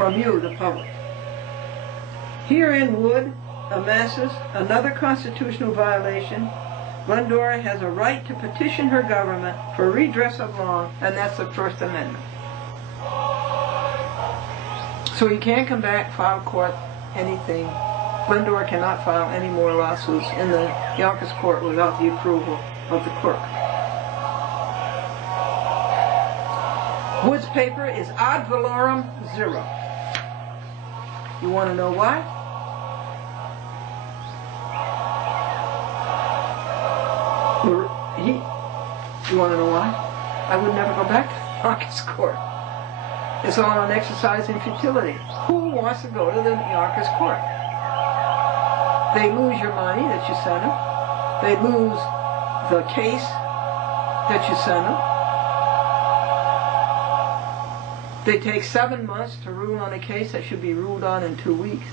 from you, the public. Herein Wood amasses another constitutional violation. Glendora has a right to petition her government for redress of wrong, and that's the First Amendment. So he can't come back, file court, anything. Glendora cannot file any more lawsuits in the Yonkers court without the approval of the clerk. Wood's paper is ad valorem 0. You want to know why? You want to know why? I would never go back to the Yonkers court. It's all an exercise in futility. Who wants to go to the Yonkers court? They lose your money that you sent them. They lose the case that you sent them. They take 7 months to rule on a case that should be ruled on in 2 weeks.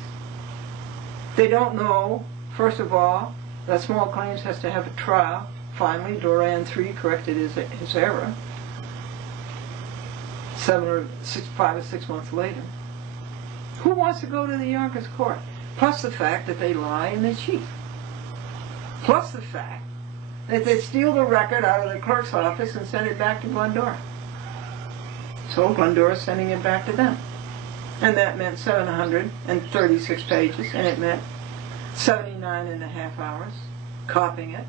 They don't know, first of all, that small claims has to have a trial. Finally, Duran 3 corrected his error 5 or 6 months later. Who wants to go to the Yonkers court? Plus the fact that they lie and they cheat. Plus the fact that they steal the record out of the clerk's office and send it back to Glendora. So Glendora's sending it back to them. And that meant 736 pages, and it meant 79.5 hours copying it,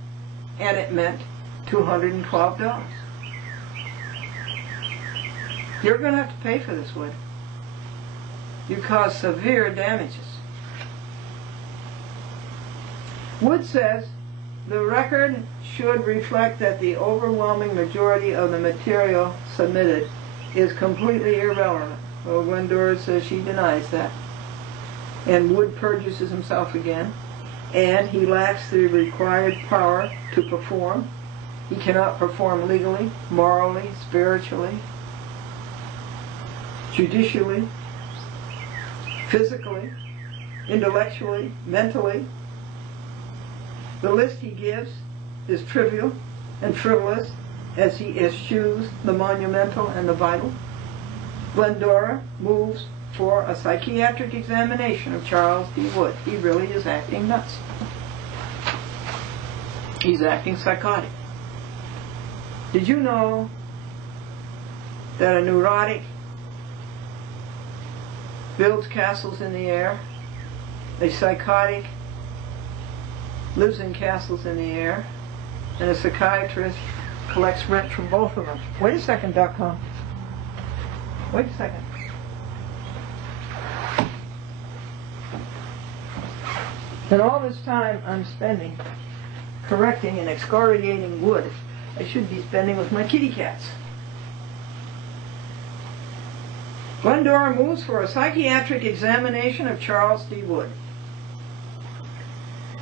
and it meant $212. You're going to have to pay for this, Wood. You caused severe damages. Wood says the record should reflect that the overwhelming majority of the material submitted is completely irrelevant. Well, Glendora says she denies that. And Wood perjures himself again. And he lacks the required power to perform. He cannot perform legally, morally, spiritually, judicially, physically, intellectually, mentally. The list he gives is trivial and frivolous as he eschews the monumental and the vital. Glendora moves for a psychiatric examination of Charles D. Wood. He really is acting nuts. He's acting psychotic. Did you know that a neurotic builds castles in the air? A psychotic lives in castles in the air, and a psychiatrist collects rent from both of them. Wait a second, .com. Wait a second. And all this time I'm spending correcting and excoriating Wood, I should be spending with my kitty cats. Glendora moves for a psychiatric examination of Charles D. Wood.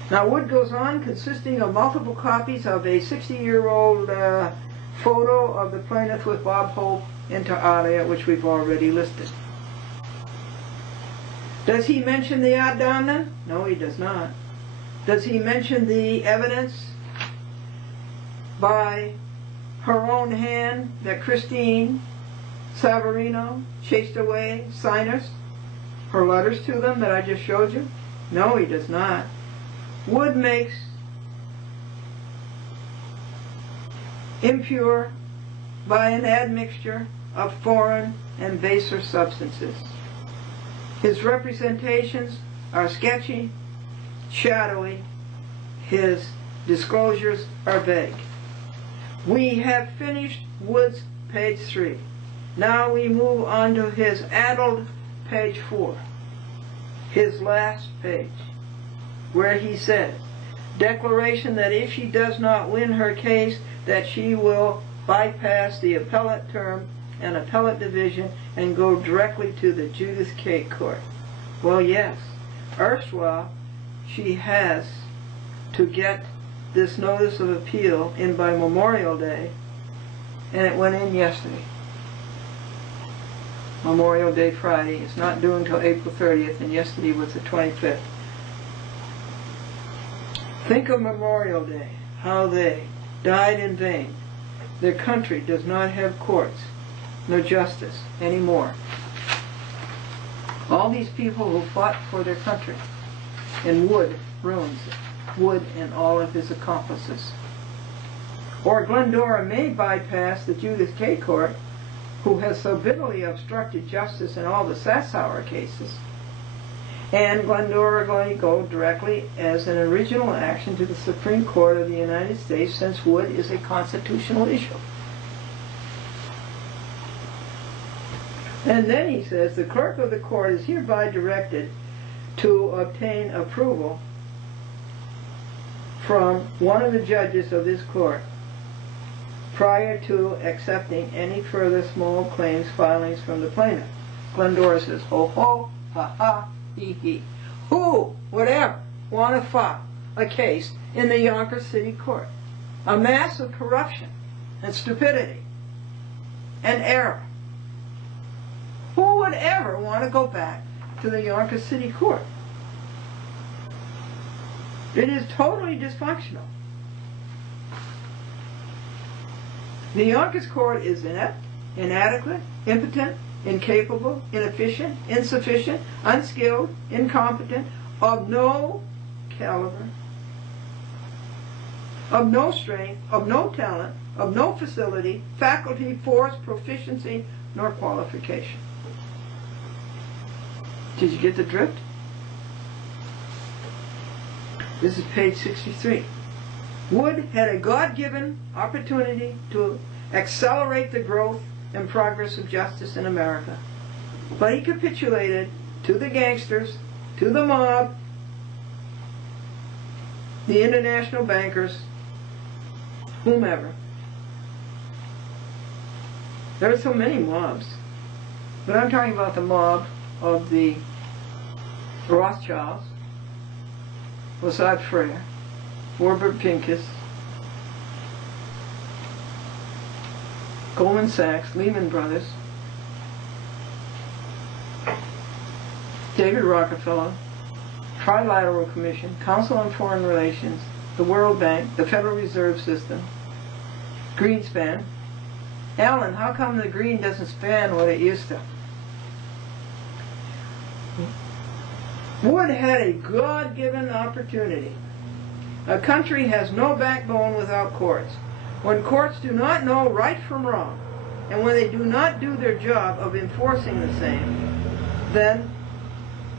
Now Wood goes on, consisting of multiple copies of a 60-year-old photo of the plaintiff with Bob Hope inter alia, which we've already listed. Does he mention the ad damnum? No, he does not. Does he mention the evidence by her own hand that Christine Savarino chased away signers? Her letters to them that I just showed you? No, he does not. Wood makes impure by an admixture of foreign and baser substances. His representations are sketchy, shadowy. His disclosures are vague. We have finished Wood's page 3. Now we move on to his addled page 4, his last page, where he says, declaration that if she does not win her case, that she will bypass the appellate term and appellate division and go directly to the Judith K. Court. Well, yes, erstwhile, she has to get this notice of appeal in by Memorial Day, and it went in yesterday. Memorial Day Friday. It's not due until April 30th, and yesterday was the 25th. Think of Memorial Day, how they died in vain. Their country does not have courts, no justice anymore. All these people who fought for their country. And Wood ruins it. Wood and all of his accomplices. Or Glendora may bypass the Judith K. Court, who has so bitterly obstructed justice in all the Sassower cases. And Glendora going to go directly as an original action to the Supreme Court of the United States, since Wood is a constitutional issue. And then he says, the clerk of the court is hereby directed to obtain approval from one of the judges of this court prior to accepting any further small claims filings from the plaintiff. Glendora says, ho ho, ha ha, he he. Who would ever want to file a case in the Yonkers City Court? A mass of corruption and stupidity and error. Who would ever want to go back to the Yonkers City Court? It is totally dysfunctional. The Yonkers Court is inept, inadequate, impotent, incapable, inefficient, insufficient, unskilled, incompetent, of no caliber, of no strength, of no talent, of no facility, faculty, force, proficiency, nor qualification. Did you get the drift? This is page 63. Wood had a God-given opportunity to accelerate the growth and progress of justice in America. But he capitulated to the gangsters, to the mob, the international bankers, whomever. There are so many mobs. But I'm talking about the mob of the Rothschilds, Mossad Freire, Warburg Pincus, Goldman Sachs, Lehman Brothers, David Rockefeller, Trilateral Commission, Council on Foreign Relations, the World Bank, the Federal Reserve System, Greenspan. Alan, how come the green doesn't span what it used to? Wood had a God-given opportunity. A country has no backbone without courts. When courts do not know right from wrong, and when they do not do their job of enforcing the same, then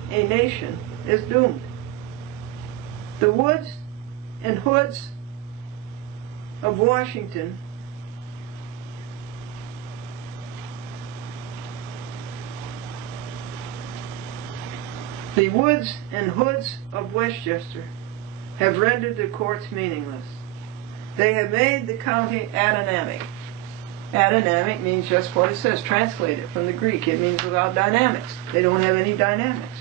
a nation is doomed. The Woods and Hoods of Washington The Woods and Hoods of Westchester have rendered the courts meaningless. They have made the county adynamic. Adynamic means just what it says. Translate it from the Greek. It means without dynamics. They don't have any dynamics.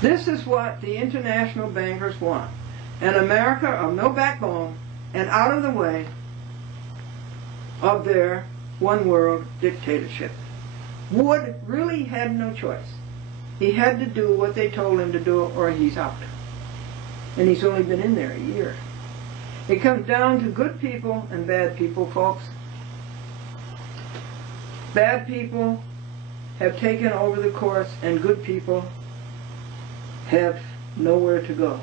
This is what the international bankers want. An America of no backbone and out of the way of their one world dictatorship. Wood really had no choice. He had to do what they told him to do or he's out. And he's only been in there a year. It comes down to good people and bad people, folks. Bad people have taken over the courts and good people have nowhere to go.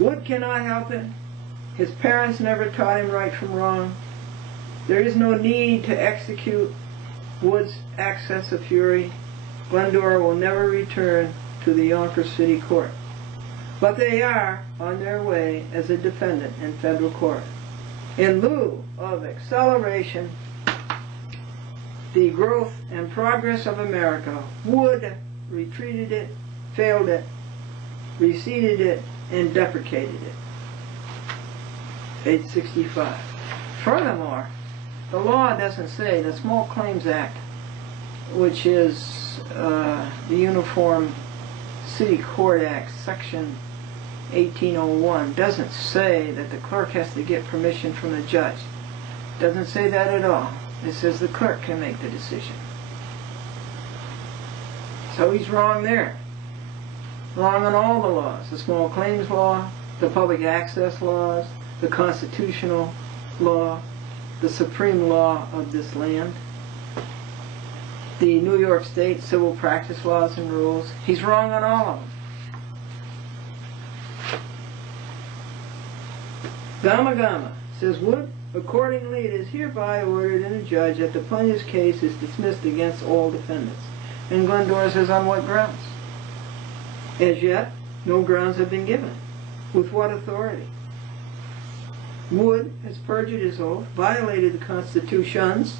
Wood cannot help it. His parents never taught him right from wrong. There is no need to execute Wood's access of fury. Glendora will never return to the Yonkers City Court. But they are on their way as a defendant in federal court. In lieu of acceleration, the growth and progress of America, Wood retreated it, failed it, receded it, and deprecated it. Page 65. Furthermore, the law doesn't say, the Small Claims Act, which is the Uniform City Court Act, Section 1801, doesn't say that the clerk has to get permission from the judge. Doesn't say that at all. It says the clerk can make the decision. So he's wrong there. Wrong on all the laws. The Small Claims Law, the public access laws, the constitutional law, the supreme law of this land, the New York State civil practice laws and rules. He's wrong on all of them. Gamma Gamma says, Wood, accordingly it is hereby ordered in a judge that the plaintiff's case is dismissed against all defendants. And Glendora says, on what grounds? As yet, no grounds have been given. With what authority? Wood has perjured his oath, violated the constitutions,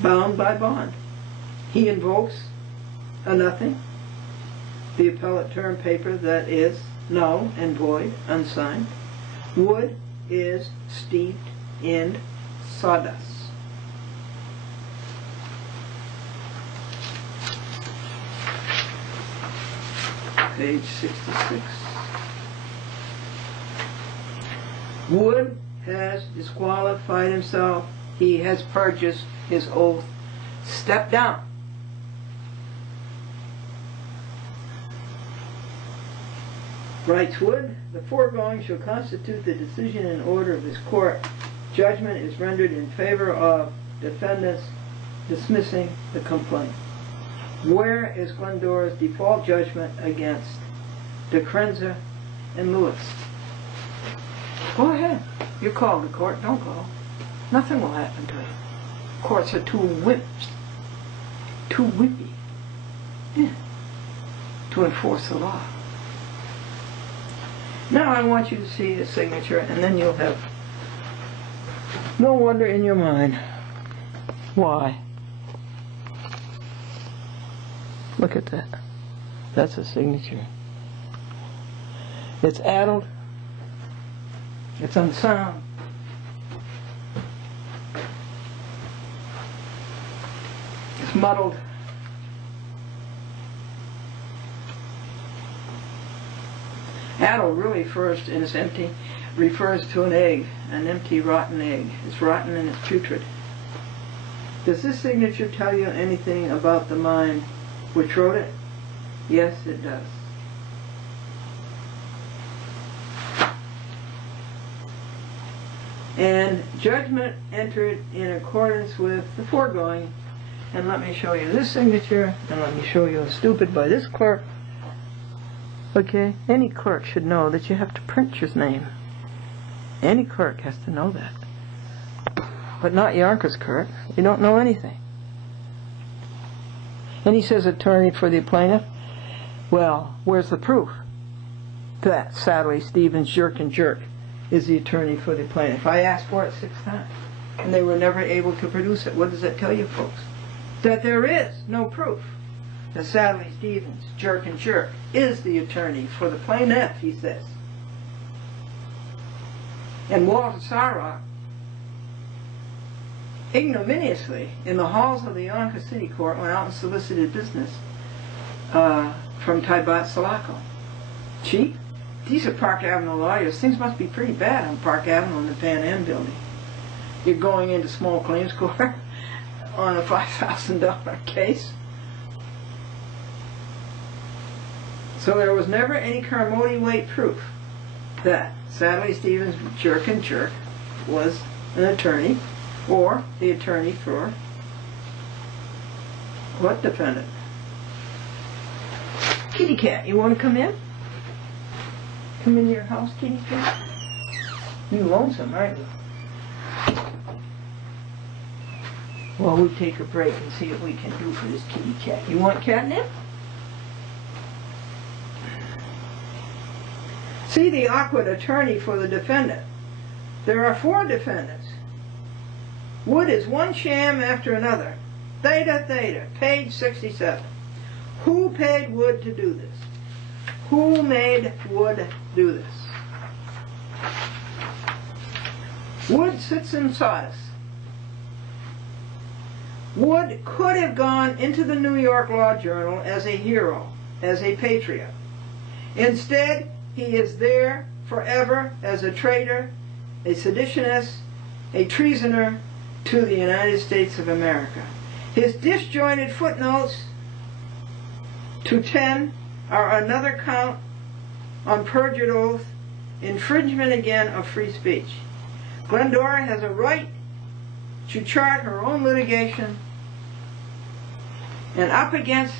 bound by bond. He invokes a nothing, the appellate term paper that is null and void, unsigned. Wood is steeped in sawdust. Page 66. Wood has disqualified himself. He has perjured his oath. Step down. Writes Wood, the foregoing shall constitute the decision and order of this court. Judgment is rendered in favor of defendants dismissing the complaint. Where is Glendora's default judgment against DeCrenza and Lewis? Go ahead. You call the court. Don't go. Nothing will happen to you. Courts are too whipped, too whippy, to enforce the law. Now I want you to see his signature, and then you'll have no wonder in your mind why. Look at that. That's a signature. It's addled. It's unsound. It's muddled. Addle really first, and it's empty, refers to an egg, an empty rotten egg. It's rotten and it's putrid. Does this signature tell you anything about the mind which wrote it? Yes, it does. And judgment entered in accordance with the foregoing. And let me show you this signature, and let me show you a stupid by this clerk. Okay, any clerk should know that you have to print his name. Any clerk has to know that. But not Yonkers clerk. You don't know anything. And he says attorney for the plaintiff. Well, where's the proof that Sadly Stevens Jerk is the attorney for the plaintiff? I asked for it 6 times, and they were never able to produce it. What does that tell you, folks? That there is no proof that Sadly Stevens Jerk is the attorney for the plaintiff, he says. And Walter Sarrock, ignominiously, in the halls of the Yonkers City Court, went out and solicited business from Taibat Salako. Cheap? These are Park Avenue lawyers. Things must be pretty bad on Park Avenue in the Pan Am building. You're going into small claims court on a $5,000 case. So there was never any Carmody weight proof that Sadly Stevens Jerk was an attorney, or the attorney for what defendant? Kitty cat, you want to come in? Come into your house, kitty cat? You lonesome, aren't you? Well, we'll take a break and see what we can do for this kitty cat. You want catnip? See the awkward attorney for the defendant. There are 4 defendants. Wood is one sham after another. Theta, page 67. Who paid Wood to do this? Who made Wood do this? Wood sits in sawdust. Wood could have gone into the New York Law Journal as a hero, as a patriot. Instead, he is there forever as a traitor, a seditionist, a treasoner to the United States of America. His disjointed footnotes to 10 are another count on perjured oath, infringement again of free speech. Glendora has a right to chart her own litigation, and up against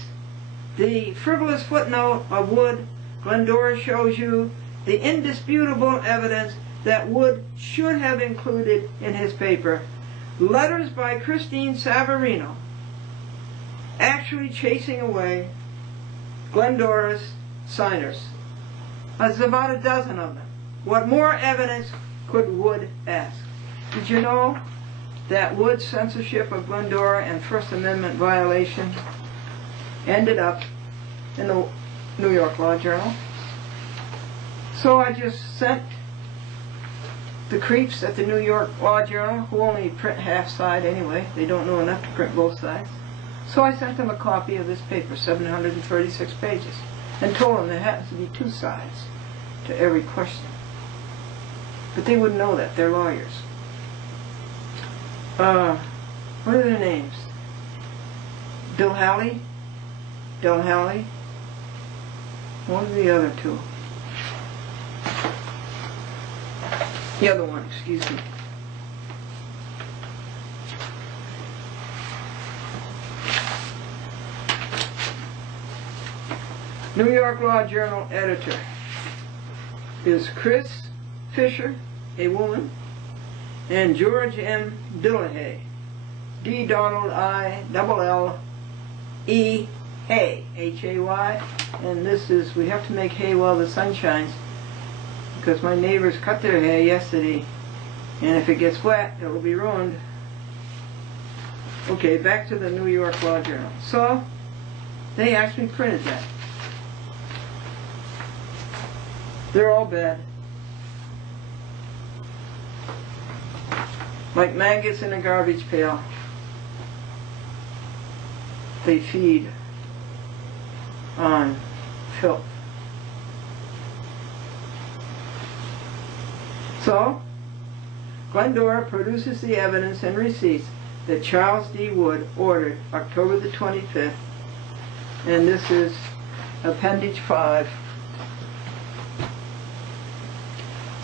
the frivolous footnote of Wood, Glendora shows you the indisputable evidence that Wood should have included in his paper. Letters by Christine Savarino actually chasing away Glendora's signers. There's about a dozen of them. What more evidence could Wood ask? Did you know that Wood's censorship of Glendora and First Amendment violation ended up in the New York Law Journal? So I just sent the creeps at the New York Law Journal, who only print half side anyway, they don't know enough to print both sides. So I sent them a copy of this paper, 736 pages, and told them there has to be two sides to every question. But they wouldn't know that, they're lawyers. What are their names? Bill Halley? Del Halley? What are the other two? The other one, excuse me. New York Law Journal editor is Chris Fisher, a woman, and George M. Dillahay, D. Donald I. Double L. E. Hay, H-A-Y, and this is, we have to make hay while the sun shines, because my neighbors cut their hay yesterday, and if it gets wet, it will be ruined. Okay, back to the New York Law Journal. So, they actually printed that. They're all bad. Like maggots in a garbage pail. They feed on filth. So, Glendora produces the evidence and receipts that Charles D. Wood ordered October the 25th, and this is Appendage 5.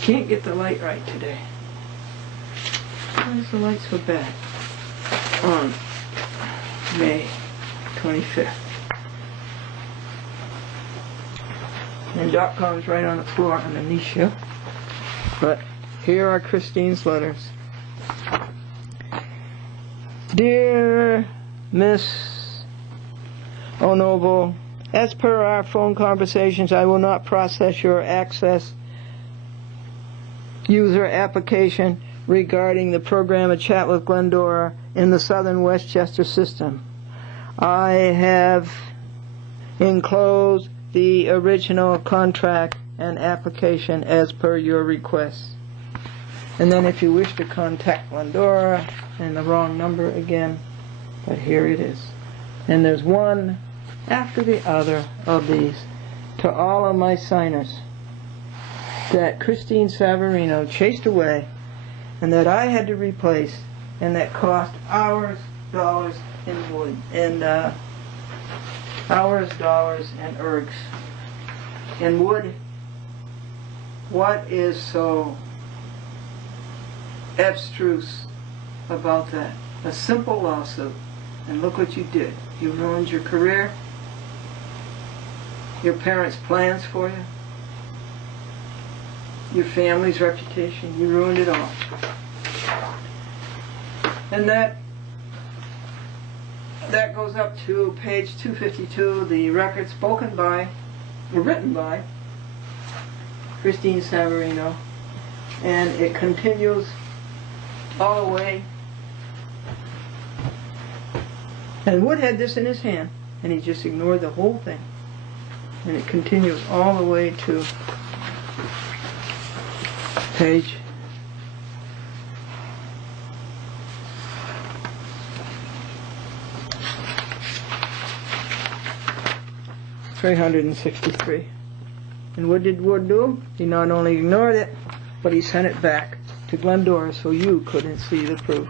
Can't get the light right today. Why is the light so bad? On May 25th. And .com's right on the floor underneath you. But here are Christine's letters. Dear Miss Onovo, as per our phone conversations, I will not process your access user application regarding the program A Chat with Glendora in the Southern Westchester system. I have enclosed the original contract and application as per your request. And then if you wish to contact Glendora, and the wrong number again, but here it is. And there's one after the other of these to all of my signers that Christine Savarino chased away and that I had to replace, and that cost hours, dollars, and wood, and hours, dollars, and ergs. And Wood, what is so abstruse about that? A simple lawsuit, and look what you did. You ruined your career, your parents' plans for you, your family's reputation. You ruined it all. And that goes up to page 252, the record spoken by, or written by, Christine Savarino, and it continues all the way. And Wood had this in his hand, and he just ignored the whole thing. And it continues all the way to page 363. And what did Wood do? He not only ignored it, but he sent it back to Glendora so you couldn't see the proof.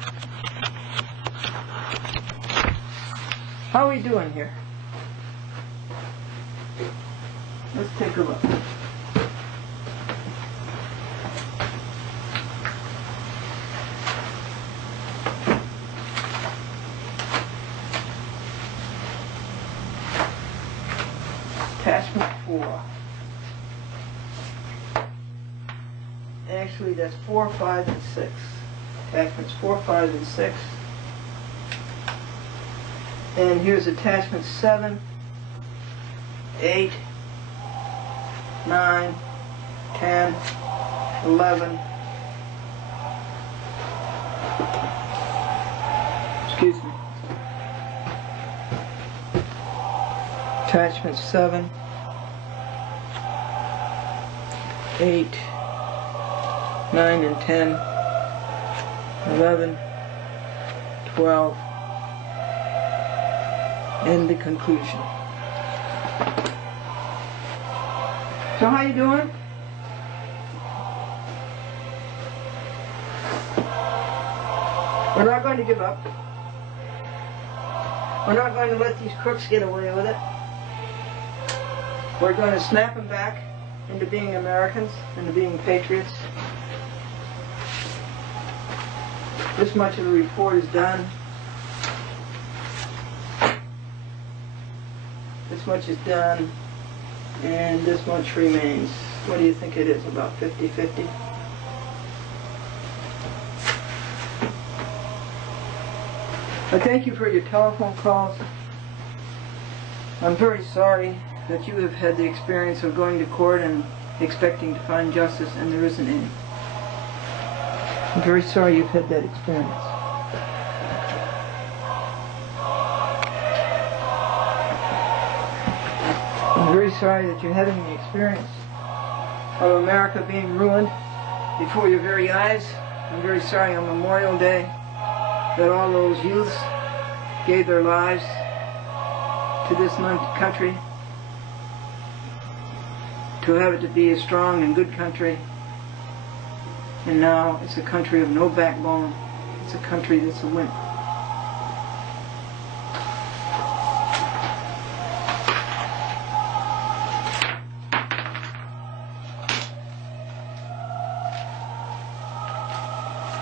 How are we doing here? Let's take a look. 4. Actually, that's 4, 5, and 6. Attachments 4, 5, and 6. And here's attachments 7, 8, 9, 10, 11. Excuse me. Attachments 7, 8, 9, and 10, 11, 12, and the conclusion. So how you doing? We're not going to give up. We're not going to let these crooks get away with it. We're going to snap them back into being Americans, into being patriots. This much of the report is done. This much is done, and this much remains. What do you think it is, about 50-50? I thank you for your telephone calls. I'm very sorry that you have had the experience of going to court and expecting to find justice and there isn't any. I'm very sorry you've had that experience. I'm very sorry that you're having the experience of America being ruined before your very eyes. I'm very sorry on Memorial Day that all those youths gave their lives to this country, to have it to be a strong and good country. And now it's a country of no backbone. It's a country that's a wimp.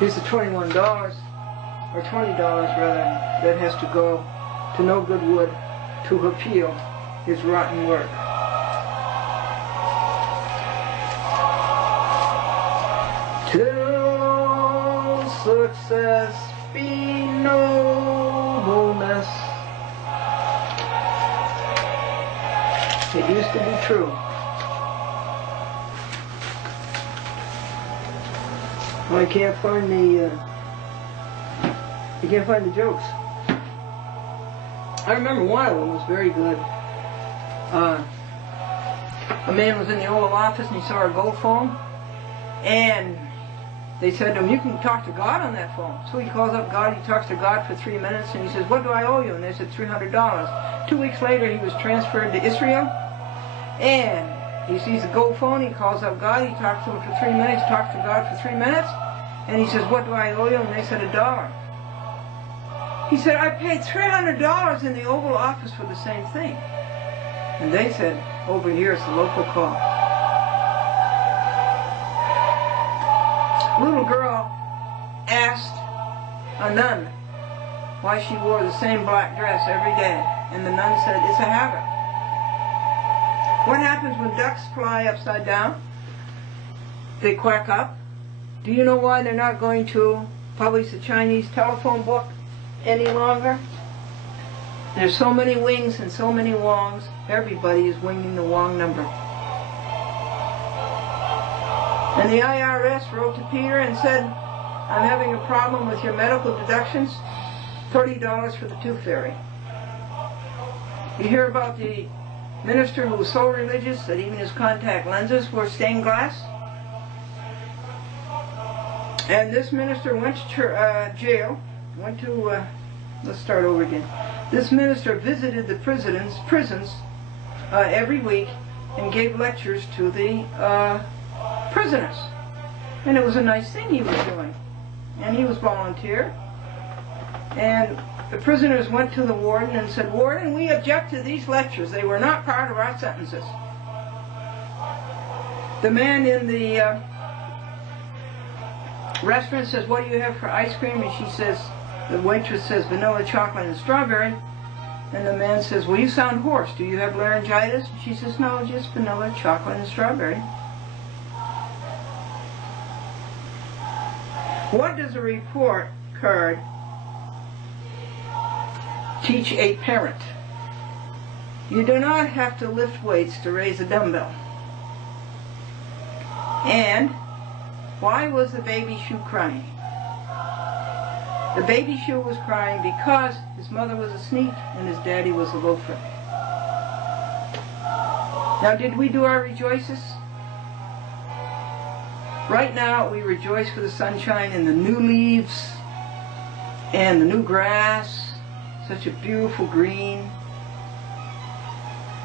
Here's the $21, or $20 rather, that has to go to no good wood to appeal his rotten work. Till success be nobleness. It used to be true. Well, I can't find the jokes. I remember one of them was very good. A man was in the Oval Office and he saw a gold phone, and they said to him, "You can talk to God on that phone." So he calls up God, he talks to God for 3 minutes, and he says, "What do I owe you?" And they said, $300. 2 weeks later, he was transferred to Israel, and he sees the gold phone, he calls up God, he talks to him for 3 minutes, talks to God for 3 minutes, and he says, "What do I owe you?" And they said, $1. He said, "I paid $300 in the Oval Office for the same thing." And they said, "Over here it's the local call." A little girl asked a nun why she wore the same black dress every day, and the nun said, "It's a habit." What happens when ducks fly upside down? They quack up. Do you know why they're not going to publish the Chinese telephone book any longer? There's so many wings and so many wongs, everybody is winging the wrong number. And the IRS wrote to Peter and said, "I'm having a problem with your medical deductions, $30 for the tooth fairy." You hear about the minister who was so religious that even his contact lenses were stained glass? And this minister went to jail, let's start over again. This minister visited the prisons every week and gave lectures to the prisoners. And it was a nice thing he was doing. And he was volunteer. And the prisoners went to the warden and said, "Warden, we object to these lectures. They were not part of our sentences." The man in the restaurant says, "What do you have for ice cream?" And the waitress says, "Vanilla, chocolate, and strawberry." And the man says, well, you sound hoarse. Do you have laryngitis? And she says, no, just vanilla, chocolate, and strawberry. What does a report card teach a parent? You do not have to lift weights to raise a dumbbell. And why was the baby shoe crying? The baby shoe was crying because his mother was a sneak and his daddy was a loafer. Now, did we do our rejoices? Right now, we rejoice for the sunshine and the new leaves and the new grass, such a beautiful green.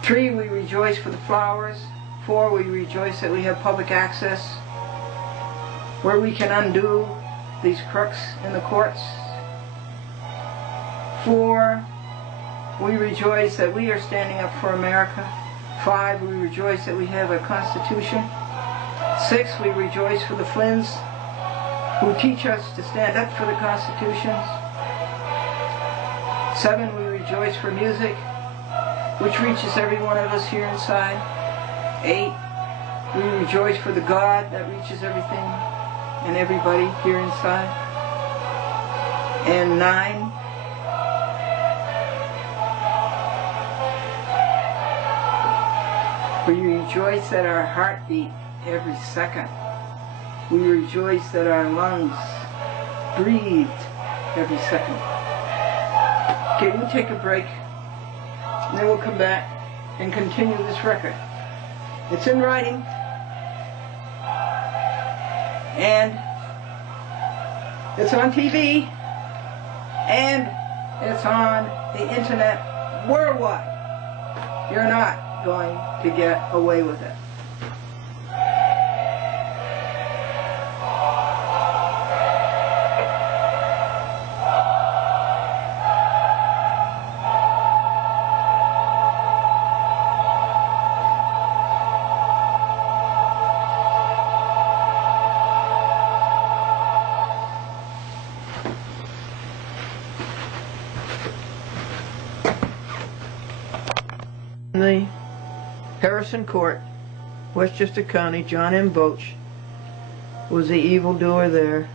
3, we rejoice for the flowers. 4, we rejoice that we have public access where we can undo these crooks in the courts. 4, we rejoice that we are standing up for America. 5, we rejoice that we have a Constitution. 6, we rejoice for the Flynns who teach us to stand up for the Constitution. 7, we rejoice for music, which reaches every one of us here inside. 8, we rejoice for the God that reaches everything and everybody here inside. And 9, we rejoice that our heart beat every second. We rejoice that our lungs breathe every second. Okay, we'll take a break, and then we'll come back and continue this record. It's in writing, and it's on TV, and it's on the internet worldwide. You're not going to get away with it. In the Harrison Court, Westchester County, John M. Boach was the evildoer there.